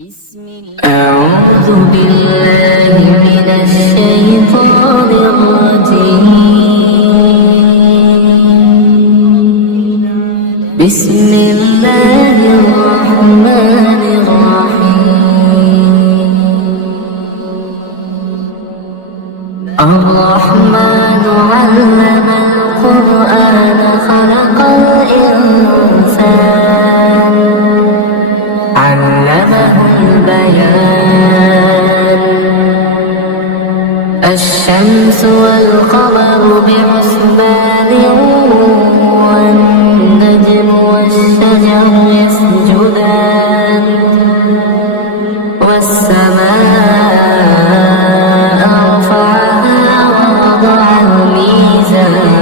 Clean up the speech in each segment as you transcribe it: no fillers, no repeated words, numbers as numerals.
أعوذ بالله من الشيطان الرجيم. بسم الله الرحمن الرحيم. الرحمن علم القرآن خلق الإنسان علمه البيان. الشمس والقمر بحسبان والنجم والشجر يسجدان والسماء رفعها ووضع الميزان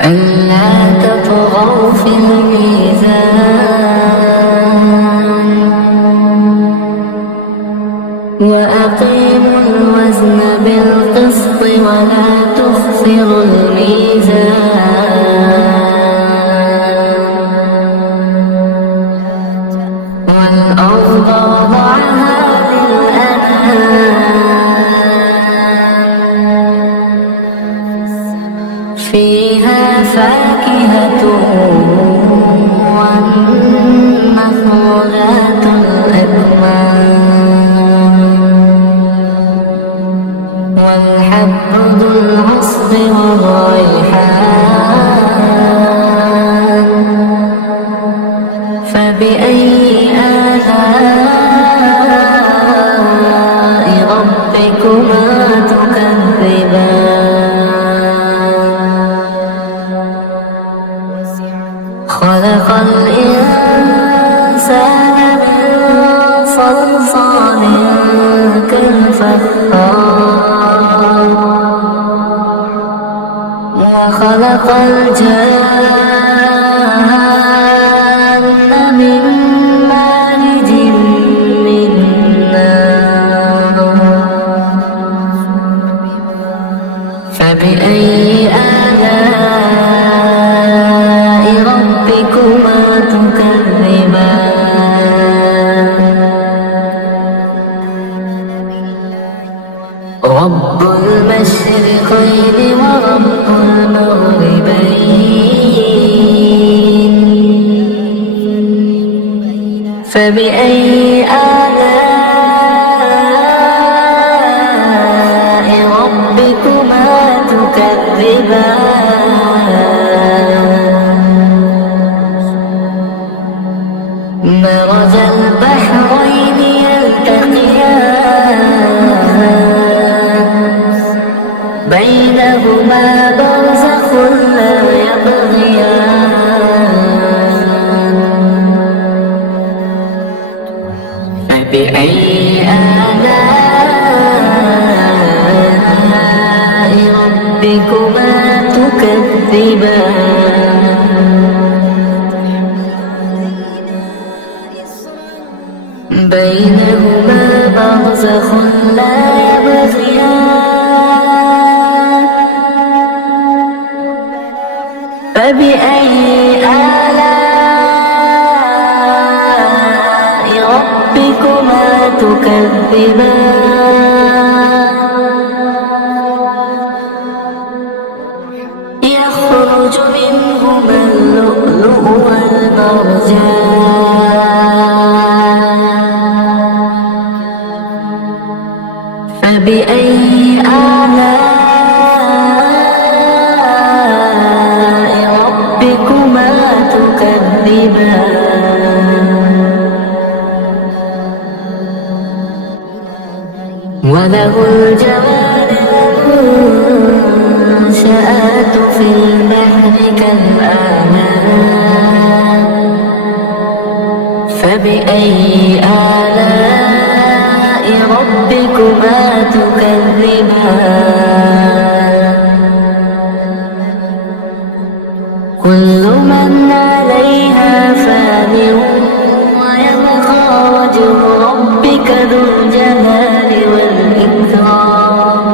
ألا تطغوا في الميزان وأقيموا الوزن بالقسط ولا تخسروا الميزان. والأرض وضعها للأنام فيها فاكهة والنخل ذات الأكمام والحب ذو العصف والريحان. فبأي آلاء ربكما تكذبان. خلق الإنسان من صلصال كالفخار وخلق الجان من مارج من نار. فبأي آلاء ربكما تكذبان. رب المشرقين ورب المغربين. فبأي آلاء ربكما تكذبان. مرج البحرين يلتقيان بينهما برزخ لا يبغيان. فبأي آلاء ربكما تكذبان. بينهما برزخ لا يبغيان. فبأي آلاء ربكما تكذبان. يخرج منهما اللؤلؤ والمرجان. فبأي آلاء ربكما تكذبان. وله الجوار المنشآت في البحر كالأعلام. فبأي آلاء ربكما تكذبان. كل من عليها فان ويبقى وجه ربك ذو الجلال والإكرام.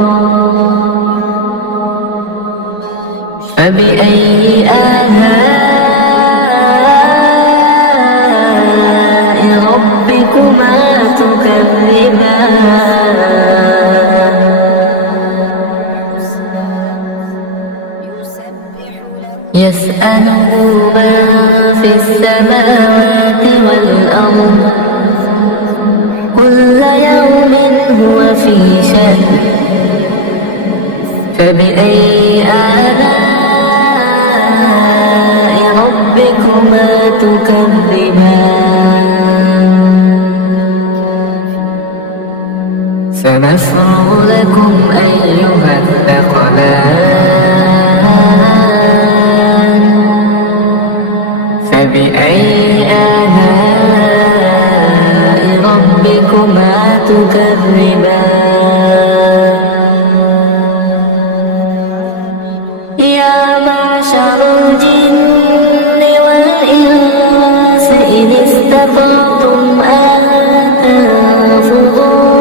فبأي آلاء ربكما تكذبان يسأله من في السماوات والأرض كل يوم هو في شأن فبأي آلاء ربكما تكذبان سنفرغ لكم أيها الثقلان فبأي آلاء ربكما تكذبان يا معشر الجن والإنس إن استطعتم أن تنفذوا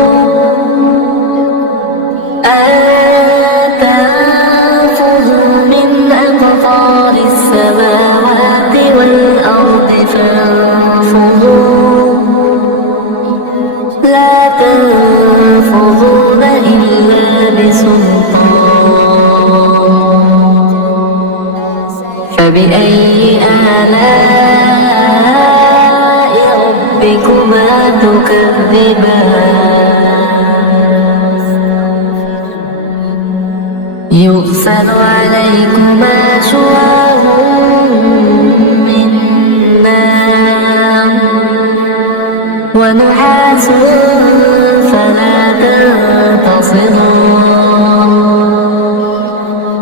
من أقطار السماوات والأرض فانفذوا لا تنفذون إلا بسلطان فبأي آلاء ربكما تكذبان يرسل عليكما شواظ من نار ونحاس فلا تنتصرون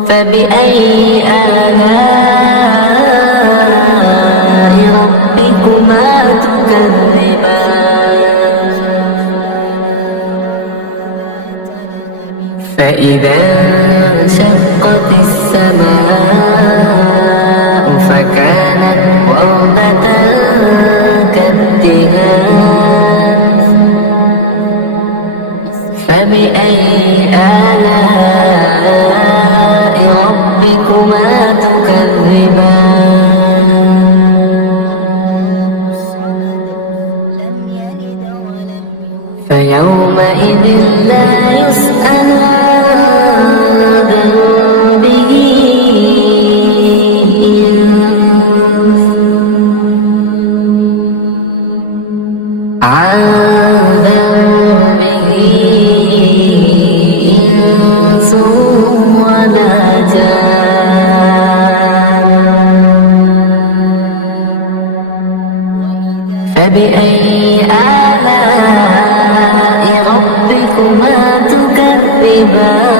فبأي آلاء ربكما تكذبان فإذا انشقت السماء فكانت وردة كالدهان فبأي آلاء ربكما تكذبان فيومئذ لا يسأل عن ذنبه إنس ولا جان فبأي آلاء ربكما تكذبان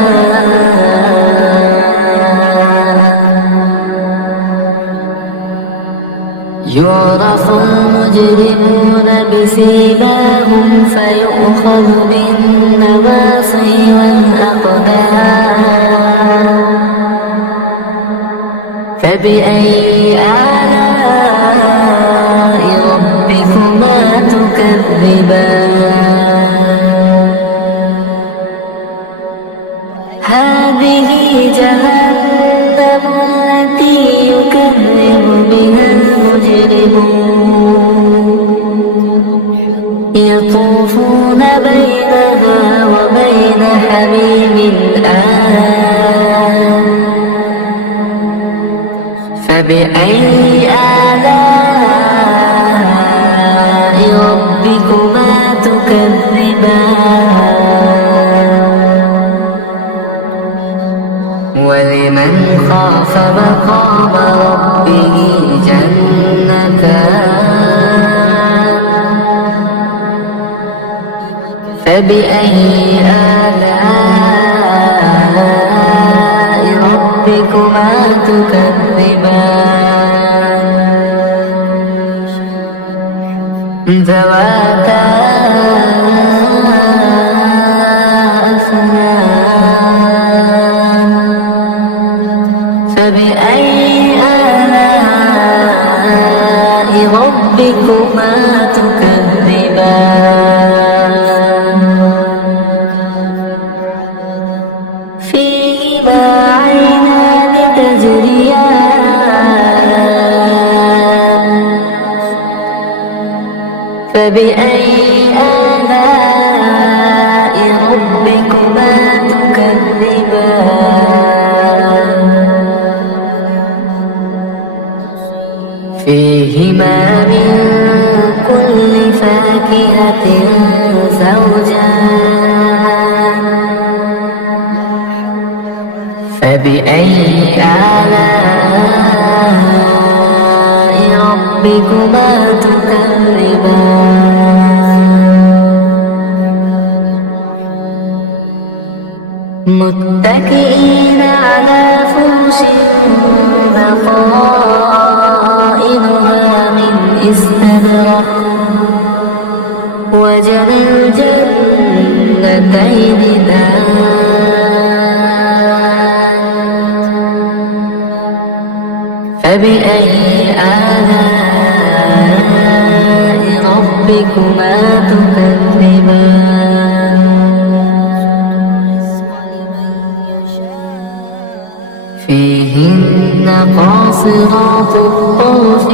يعرف المجرمون بسيماهم فيؤخذ بالنواصي والأقدام فبأي آلاء ربكما تكذبان هذه جهنم التي يكذب بها يطوفون بينها وبين حميم آن فبأي آلاء ربكما تكذبان ولمن خاف مقام ربه جنتان فبأي آلاء ربكما تكذبان ذواتا أفنان فبأي آلاء ربكما تكذبان فيهما عينان تجريان فبأي آلاء ربكما تكذبان فيهما من كل فاكهة زوجان فبأي آلاء ربكما تكذبان متكئين على فرش بطائنها من استبرق وجنى الجنتين دان فبأي آلاء ربكما تكذبان فيهن قاصرات الطرف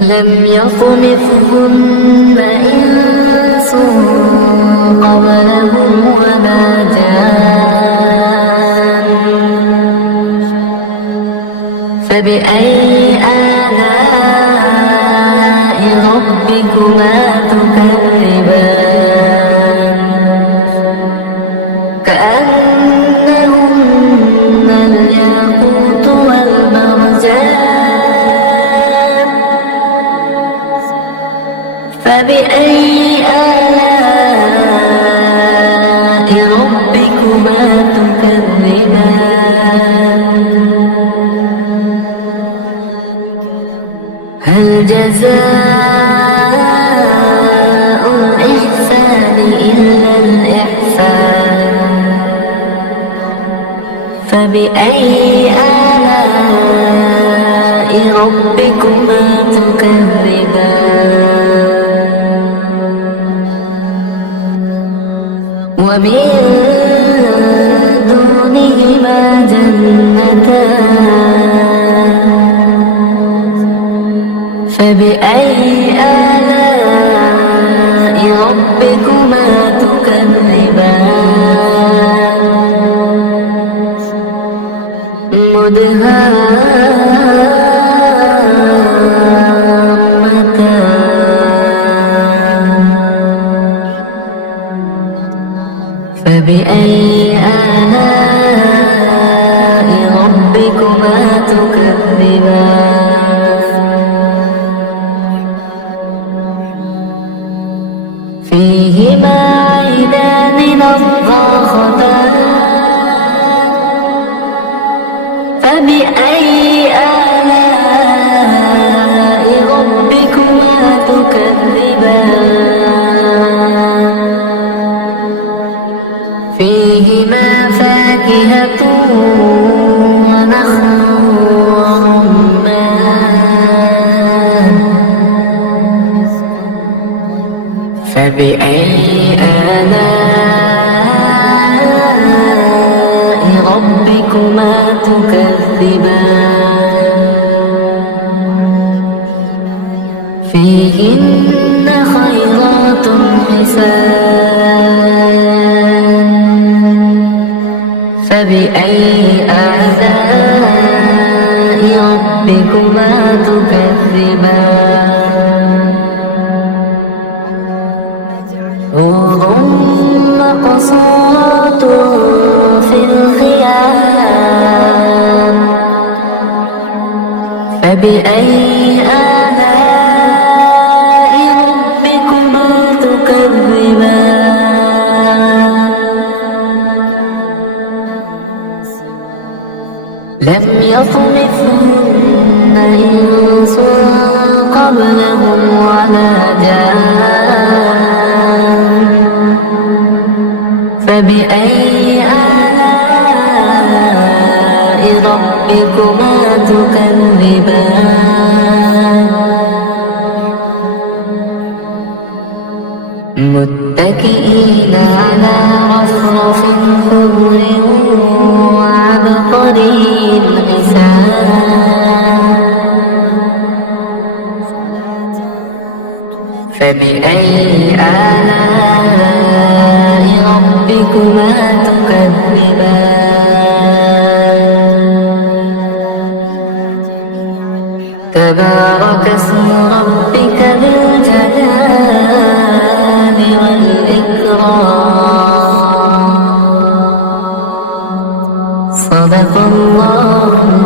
لم يطمثهن إنس قبلهم ولا جان فبأي آلاء ربكما تكذبان كأنهن الياقوت والمرجان فبأي آلاء ربكما تكذبان هل جزاء الإحسان إلا الإحسان فبأي آلاء ربكما تكذبان ومن دونهما جنتان فبأي آلاء ربكما تكذبان مدهامتان فبأي آلاء ربكما تكذبان فيهما عينان نضاختان فبأي آلاء ربكما تكذبان فيهما فاكهة ونخل ورمان فبأي آلاء ربكما تكذبان فيهن خيرات حسان فبأي آلاء ربكما تكذبان حور مقصورات في الخيام فبأي آلاء ربكما تكذبان لم يطمثهن إنس قبلهم ولا جان فبأي آلاء ربكما تكذبان متكئين على رفرف خضر وعبقري حسان فبأي آلاء ربكما تكذبان تبارك اسم ربك ذي الجلال والإكرام صدق الله